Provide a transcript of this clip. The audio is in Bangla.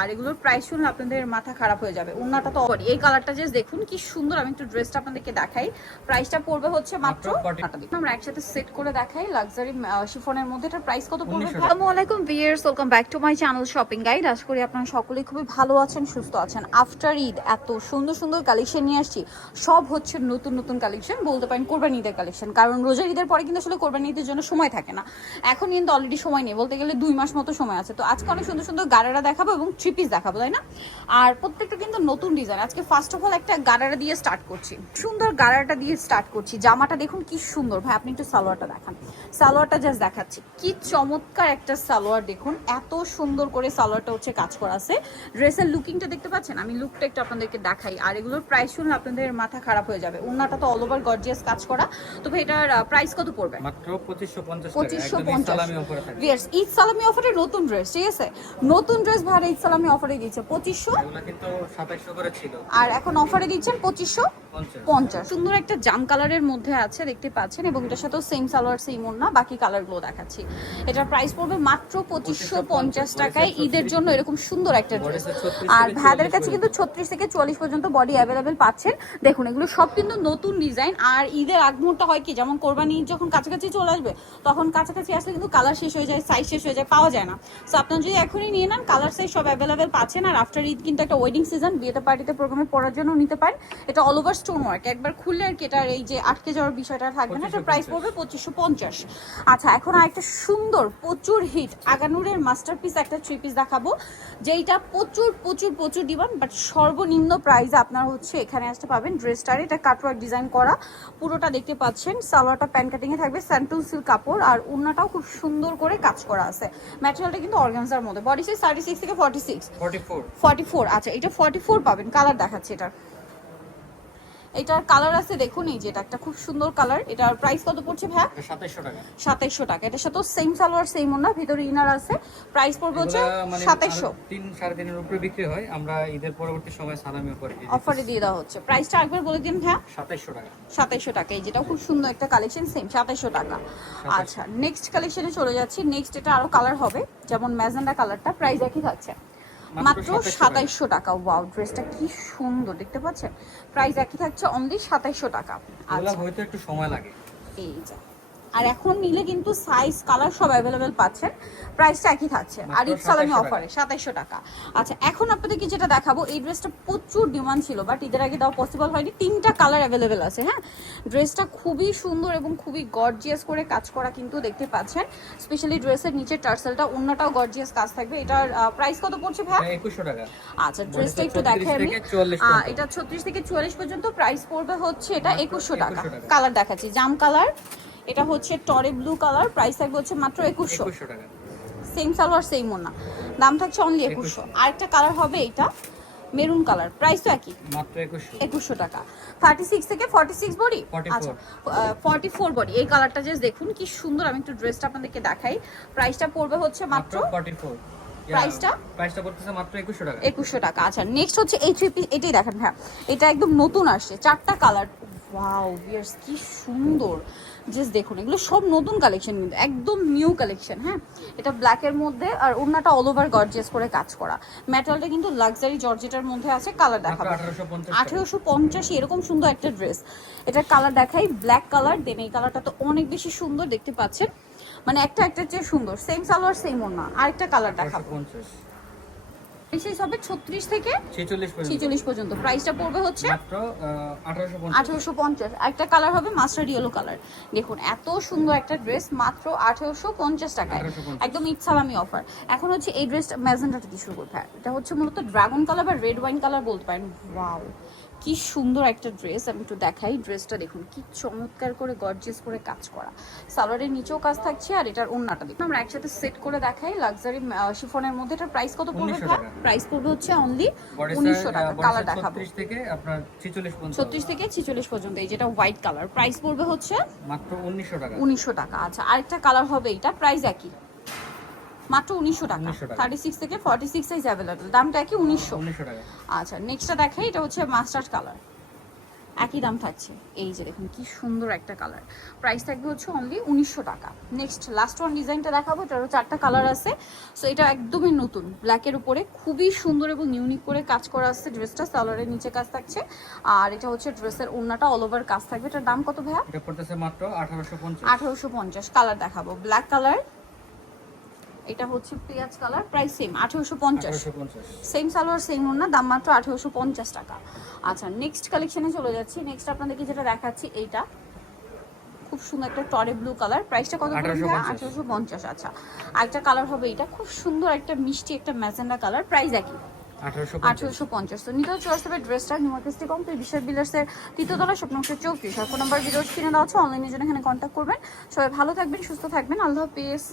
আর এগুলোর প্রাইস শুনলে আপনাদের মাথা খারাপ হয়ে যাবে। ওন্নাটা তো এই কালারটা জাস্ট দেখুন কি সুন্দর। আমি একটু ড্রেসটা আপনাদেরকে দেখাই। প্রাইসটা পড়বে হচ্ছে মাত্র আমরা একসাথে সেট করে দেখাই লাক্সারি শিফনের মধ্যে। এটার প্রাইস কত পড়বে? আসসালামু আলাইকুম viewers, welcome back to my channel shopping guide. আশা করি আপনারা সকলেই খুবই ভালো আছেন, সুস্থ আছেন। আফটার ঈদ এত সুন্দর সুন্দর কালেকশন নিয়ে আসছি। সব হচ্ছে নতুন নতুন কালেকশন, বলতে পারেন কোরবানি ঈদের কালেকশন। কারণ রোজার ঈদের পরে কিন্তু আসলে কোরবানি ঈদের জন্য সময় থাকে না। এখন কিন্তু অলরেডি সময় নেই, বলতে গেলে 2 মাস মতো সময় আছে। তো আজকে অনেক সুন্দর সুন্দর গারারা দেখাবো এবং থ্রি পিস দেখাবো, তাই না? আর প্রত্যেকটা কিন্তু নতুন ডিজাইন। আজকে ফার্স্ট অফ অল একটা গারারা দিয়ে স্টার্ট করছি, সুন্দর গারারাটা দিয়ে স্টার্ট করছি। জামাটা দেখুন কি সুন্দর। ভাই আপনি একটু সালোয়ারটা দেখান। সালোয়ারটা জাস্ট দেখাচ্ছি, কি চমৎকার একটা সালোয়ার। দেখুন এত সুন্দর করে সালোয়ারটা হচ্ছে কাজ করা আছে। ড্রেসের লুকিংটা দেখতে পাচ্ছেন? আমি লুকটা একটু আপনাদেরকে দেখাই। আর এগুলোর প্রাইস শুনলে আপনাদের মাথা খারাপ হয়ে যাবে। ওন্নাটা তো অল ওভার গর্জিয়াস কাজ করা। তো ভাই এটার প্রাইস কত পড়বে? মাত্র 2550 টাকা। 2550 সালামি অফারে থাকে। ভিউয়ার্স ঈদ সালামি অফারে নতুন ড্রেস, ঠিক আছে? নতুন ড্রেস ভাড়া ঈদ সালামি অফারে দিচ্ছে 2500। এগুলো কিন্তু 2700 করে ছিল, আর এখন অফারে দিচ্ছেন 2550। সুন্দর একটা জাম কালারের মধ্যে আছে, দেখতে পাচ্ছেন। এবং এটার সাথেও সেম সালোয়ার সেম ওন্না, বাকি কালারগুলো দেখাচ্ছি। এটার প্রাইস পড়বে মাত্র 2550 টাকায় ঈদের জন্য এরকম সুন্দর একটা ড্রেস। আর ভাইদের কাছে কিন্তু 36 থেকে 44 পর্যন্ত বডি অ্যাভেলেবেল পাচ্ছেন। দেখুন এগুলো সব কিন্তু নতুন ডিজাইন। আর ঈদের আগ মুহূর্তে হয় কি, যেমন কোরবানি ঈদ যখন কাছাকাছি চলে আসবে, তখন কাছাকাছি আসলে কিন্তু কালার শেষ হয়ে যায়, সাইজ শেষ হয়ে যায়, পাওয়া যায় না। সো আপনারা যদি এখনই নিয়ে নেন, কালার সাইজ সব অ্যাভেলেবেল পাচ্ছেন। আর আফটার ঈদ কিন্তু একটা ওয়েডিং সিজন, বিয়েতে পার্টিতে প্রোগ্রামে পড়ার জন্য নিতে পারেন। এটা অল ওভার স্টোন ওয়ার্ক, একবার খুললে আর কি এটার এই যে আটকে যাওয়ার বিষয়টা থাকবে না। এটার প্রাইস পড়বে 2550। আচ্ছা এখন আরেকটা সুন্দর প্রচুর হিট আগানুরের মাস্টারপিস একটা থ্রি পিস দেখাবো, যেইটা প্রচুর প্রচুর প্রচুর ডিমান্ড। বাট সর্বনিম্ন প্রাইসে আপনারা হচ্ছে এখানে আসতে পাবেন। ড্রেসটার এটা কাটওয়ার্ক ডিজাইন করা, পুরোটা দেখতে পাচ্ছেন। সালোয়ারটা প্যান কাটিং এ থাকবে, স্যান্টুন সিল্ক কাপড়। আর ওন্নাটাও খুব সুন্দর করে কাজ করা আছে। ম্যাটেরিয়ালটা কিন্তু অর্গানজার মধ্যে। বডি সাইজ 36 থেকে 44। আচ্ছা এটা 44 পাবেন। কালার দেখাচ্ছে এটার কালার আছে দেখুন, এই যে এটা একটা খুব সুন্দর কালার। এটার প্রাইস কত পড়ছে ভাই? 2700 টাকা। 2700 টাকা। এটার সাথে সেম সালোয়ার সেম ওন্না, ভিতরে ইনার আছে। প্রাইস পড়বে হচ্ছে 2700। 3-3.5 এর উপরে বিক্রি হয়। আমরা ঈদের পরবর্তী সময় সালামি অফারে দিয়ে দেওয়া হচ্ছে। প্রাইসটা একবার বলে দিন ভাই। 2700 টাকা। 2700 টাকা। এই যেটা খুব সুন্দর একটা কালেকশন, সেম 2700 টাকা। আচ্ছা নেক্সট কালেকশনে চলে যাচ্ছি। নেক্সট এটা আরো কালার হবে, যেমন ম্যাজেন্ডা কালারটা। প্রাইস একই থাকছে মাত্র 2700 টাকা। ওয়াও ড্রেসটা কি সুন্দর, দেখতে পাচ্ছেন? প্রাইস একই থাকছে অনলি 2700 টাকা। আচ্ছা হয়তো একটু সময় লাগে। এই যে আর এখন নিলে কিন্তু সাইজ কালার সব অ্যাভেলেবেল পাচ্ছেন। প্রাইসটা একই থাকছে। আর ঈদ সালামি অফারে 2700 টাকা। আচ্ছা এখন আপনাদেরকে যেটা দেখাবো, এই ড্রেসটা প্রচুর ডিমান্ড ছিল, বাট ঈদের আগে দেওয়া পসিবল হয়নি। 3টা কালার অ্যাভেলেবেল আছে। হ্যাঁ ড্রেসটা খুবই সুন্দর এবং খুবই গর্জিয়াস করে কাজ করা কিন্তু দেখতে পাচ্ছেন। স্পেশালি ড্রেসের নিচে টার্সেলটা, ওন্নাটাও গর্জিয়াস কাজ থাকবে। এটার প্রাইস কত পড়ছে ভাই? 2100 টাকা। আচ্ছা ড্রেসটা একটু দেখাই আমি। এটা 36 থেকে 44 পর্যন্ত। প্রাইস পড়বে হচ্ছে এটা 2100 টাকা। কালার দেখাচ্ছি, জাম কালার। এটা হচ্ছে টরে ব্লু কালার। প্রাইস থাকবে হচ্ছে মাত্র 2100 টাকা। সেম সালোয়ার সেম ওন্না, দাম থাকছে অনলি 2100। আরেকটা কালার হবে এটা মেরুন কালার, প্রাইস তো একই মাত্র 2100 টাকা। 36 থেকে 46 বডি। আচ্ছা 44 বডি। এই কালারটা জাস্ট দেখুন কি সুন্দর। আমি একটু ড্রেসটা আপনাদেরকে দেখাই। প্রাইসটা পড়বে হচ্ছে মাত্র 44। প্রাইসটা পড়তেছে মাত্র 2100 টাকা। 2100 টাকা। আচ্ছা নেক্সট হচ্ছে এই থ্রি পিস। এটাই দেখেন হ্যাঁ, এটা একদম নতুন আসছে, 4টা কালার। ওয়াও ভিউয়ার্স কি সুন্দর। জাস্ট দেখুন এগুলো সব নতুন কালেকশন, কিন্তু একদম নিউ কালেকশন। হ্যাঁ এটা ব্ল্যাকের মধ্যে, আর ওন্নাটা অল ওভার গর্জিয়াস করে কাজ করা। ম্যাটেরিয়ালটা কিন্তু লাক্সারি জর্জেটার মধ্যে আছে। কালার দেখাবো 1850। এরকম সুন্দর একটা ড্রেস। এটার কালার দেখাই, ব্ল্যাক কালার। দেন এই কালারটা তো অনেক বেশি সুন্দর, দেখতে পাচ্ছেন। মানে একটা চেয়ে সুন্দর। সেম সালোয়ার সেম ওন্না। আরেকটা কালার দেখাবো, সাইজ হবে 36 থেকে 46 পর্যন্ত। প্রাইসটা পড়বে হচ্ছে মাত্র 1850। একটা কালার হবে মাস্টার্ড ইয়েলো কালার। দেখুন এত সুন্দর একটা ড্রেস মাত্র 1850 টাকায়, একদম ঈদ সালামি অফার। এখন হচ্ছে এই ড্রেসটা ম্যাজেন্ডাটা কি শুরু করবে। এটা হচ্ছে মূলত ড্রাগন কালার বা রেড ওয়াইন কালার বলতে পারেন। ওয়াও কি সুন্দর একটা ড্রেস। আমি একটু দেখাই। ড্রেসটা দেখুন কি চমৎকার করে গর্জিয়াস করে কাজ করা। সালোয়ারের নিচেও কাজ থাকছে। আর এটার ওন্নাটা দেখুন আমরা একসাথে সেট করে দেখাই লাক্সারি শিফনের মধ্যে। এটার প্রাইস কত পড়বে? প্রাইস পড়বে হচ্ছে অনলি 1900 টাকা। কালার দেখাবো 36 থেকে আপনার 46 পর্যন্ত। 36 থেকে 46 পর্যন্ত। এই যেটা হোয়াইট কালার, প্রাইস পড়বে হচ্ছে মাত্র 1900 টাকা। 1900 টাকা। আচ্ছা আরেকটা কালার হবে, এটা প্রাইস একই মাত্র 1900 টাকা। 36 থেকে 46 সাইজ অ্যাভেলেবল, দামটা কি 1900 টাকা। আচ্ছা নেক্সটটা দেখাই। এটা হচ্ছে মাস্টার্ড কালার। একই দাম থাকছে। এই যে দেখুন কি সুন্দর একটা কালার, প্রাইস থাকবে হচ্ছে অনলি 1900 টাকা। নেক্সট লাস্ট ওয়ান ডিজাইনটা দেখাবো, এটারও 4টা কালার আছে। সো এটা একদমই নতুন, ব্ল্যাকের উপরে খুবই সুন্দর এবং ইউনিক করে কাজ করা আছে ড্রেসটা, সালোয়ারের নিচে কাজ থাকছে, আর এটা হচ্ছে ড্রেসের ওড়নাটা অল ওভার কাজ থাকবে। এটার দাম কত ভাইয়া? এটা পড়তেছে মাত্র 1850। 1850। কালার দেখাবো, ব্ল্যাক কালার, এটা হচ্ছে পেঁয়াজ colour, price same 1850। 1850। Same salwar same ওড়না, দাম মাত্র 1850 টাকা। আচ্ছা নেক্সট কালেকশনে চলে যাচ্ছি। নেক্সট আপনাদেরকে যেটা দেখাচ্ছি, এইটা খুব সুন্দর একটা টরে ব্লু কালার, প্রাইসটা কত? 1850। আচ্ছা একটা কালার হবে, এটা খুব সুন্দর একটা মিষ্টি একটা ম্যাজেন্ডা কালার, প্রাইস একই 1850। তো নিতেও চলে আসতে হবে ড্রেসটা নিউ মার্কেট থেকে কমপ্লিট বিশাল বিলার্সের তৃতীয়তলা স্বপ্ন 34। ফোন নাম্বার ভিডিও স্ক্রিনে দেওয়া আছে, অনলাইনের জন্য এখানে কন্ট্যাক্ট করবেন। সবাই ভালো থাকবেন, সুস্থ থাকবেন, আল্লাহ হাফেজ।